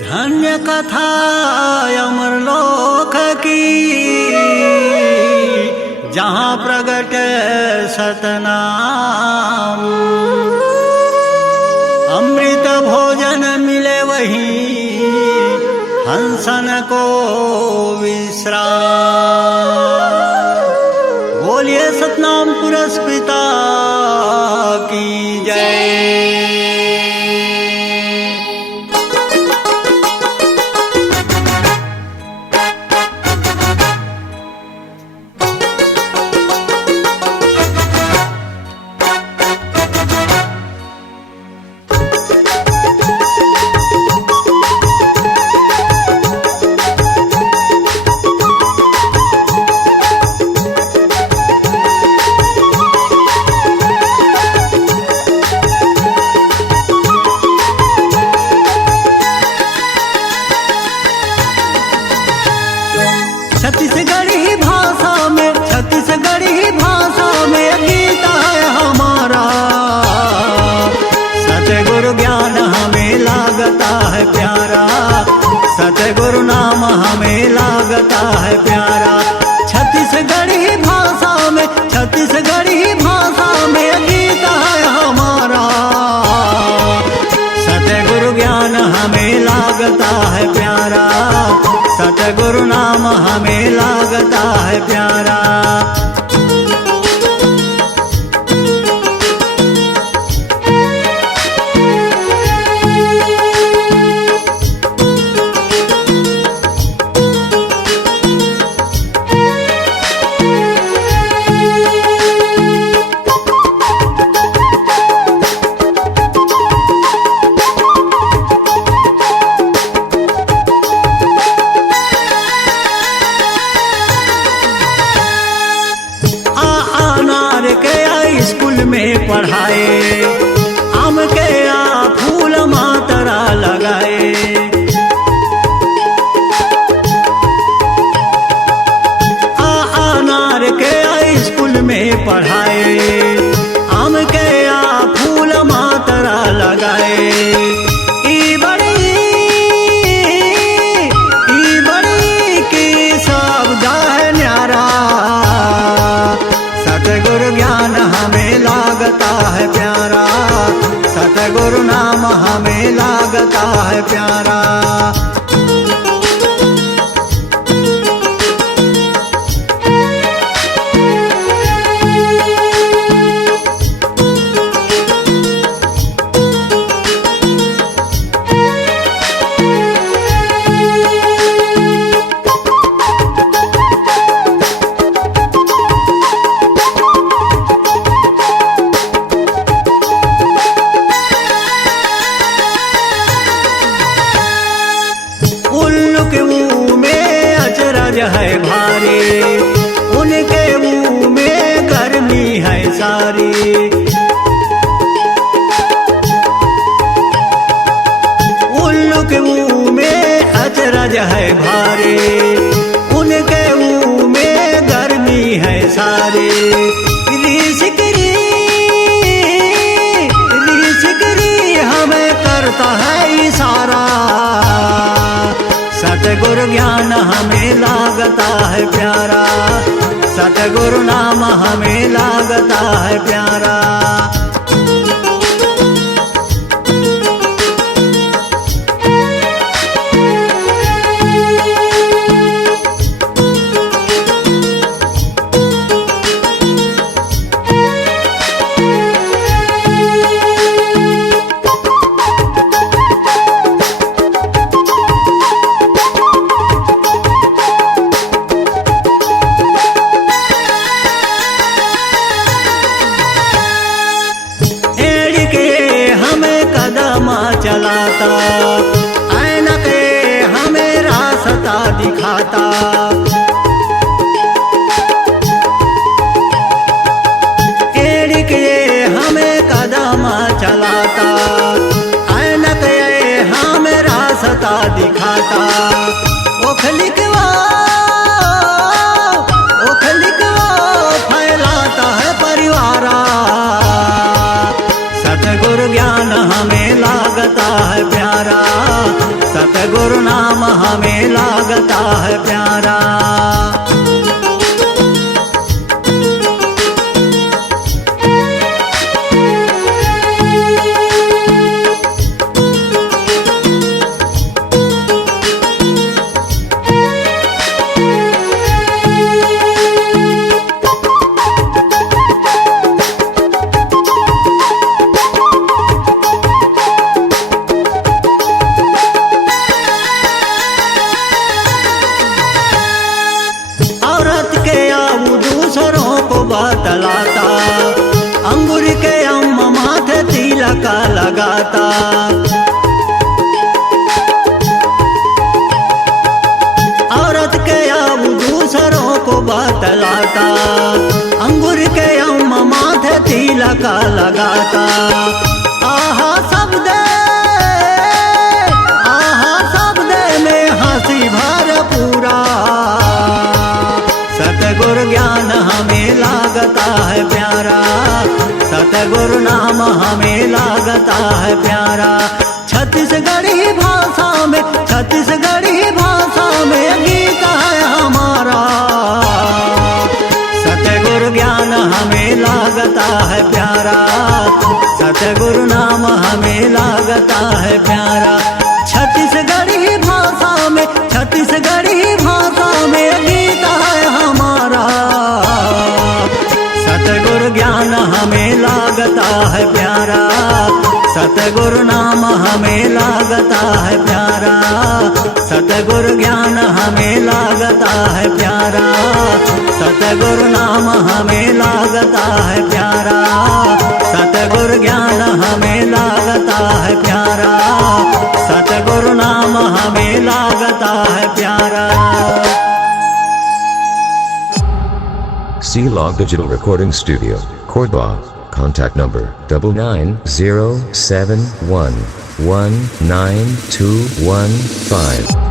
धन्य कथा अमरलोक की, जहाँ प्रगट सतनाम। अमृत भोजन मिले वहीं हंसन को विश्राम। बोलिए सतनाम पुरस्पिता की जय। छत्तीसगढ़ी भाषा में गीता है हमारा। सतगुरु ज्ञान हमें लागता है प्यारा, सतगुरु नाम हमें लागता है प्यारा। छत्तीसगढ़ी भाषा में गीता है हमारा। सतगुरु ज्ञान हमें लागता है प्यारा, सतगुरु नाम हमें लागता है प्यारा। स्कूल में पढ़ाए, आम के फूल मातरा लगाए। अनार के स्कूल में पढ़ाए, आम के फूल मातरा लगाए। ई बड़ी की शब्द है न्यारा। सतगुरु ज्ञान हमें लागता है प्यारा, सतगुरु नाम हमें लागता है प्यारा। है भारी, उनके मुंह में गर्मी है सारी। उल्लू के मुंह में अचरज है भारी, उनके मुंह में गर्मी है सारी। ऋषिकरी हमें करता है इशारा। सतगुरु ज्ञान हमें लागता है प्यारा, सतगुरु नाम हमें लागता है प्यारा। चलाता ऐनक हमें रास्ता दिखाता। एड़ी के हमें कदम चलाता, ऐनक हमें रास्ता दिखाता। ओखलिकवा फैलाता है परिवारा। सतगुरु ज्ञान हमें लागता है प्यारा, सत सतगुरु नाम हमें लागता है प्यारा। बतलाता अंगूर के अम्मा माथे तिलक लगाता। औरत के अब दूसरों को बतलाता अंगूर के अम्मा माथे तिलक लगाता। आहा शब्द में हंसी भरपूरा सतगुरु ज्ञान हमें लागता है प्यारा। सतगुरु नाम हमें लागता है प्यारा। छत्तीसगढ़ी भाषा में गीत है हमारा। सतगुरु ज्ञान हमें लागता है प्यारा। सतगुरु नाम हमें लागता है प्यारा। छत्तीसगढ़ी भाषा में गीत है हमारा। सतगुरु ज्ञान हमें लागता है प्यारा। सतगुरु नाम हमें लागता है प्यारा। सतगुरु ज्ञान हमें लागता है प्यारा। सतगुरु नाम हमें लागता है प्यारा। सतगुरु ज्ञान हमें लागता है प्यारा। सतगुरु नाम हमें लागता है प्यारा। C-Log Digital Recording Studio, Cordoba. Contact number 9907119215.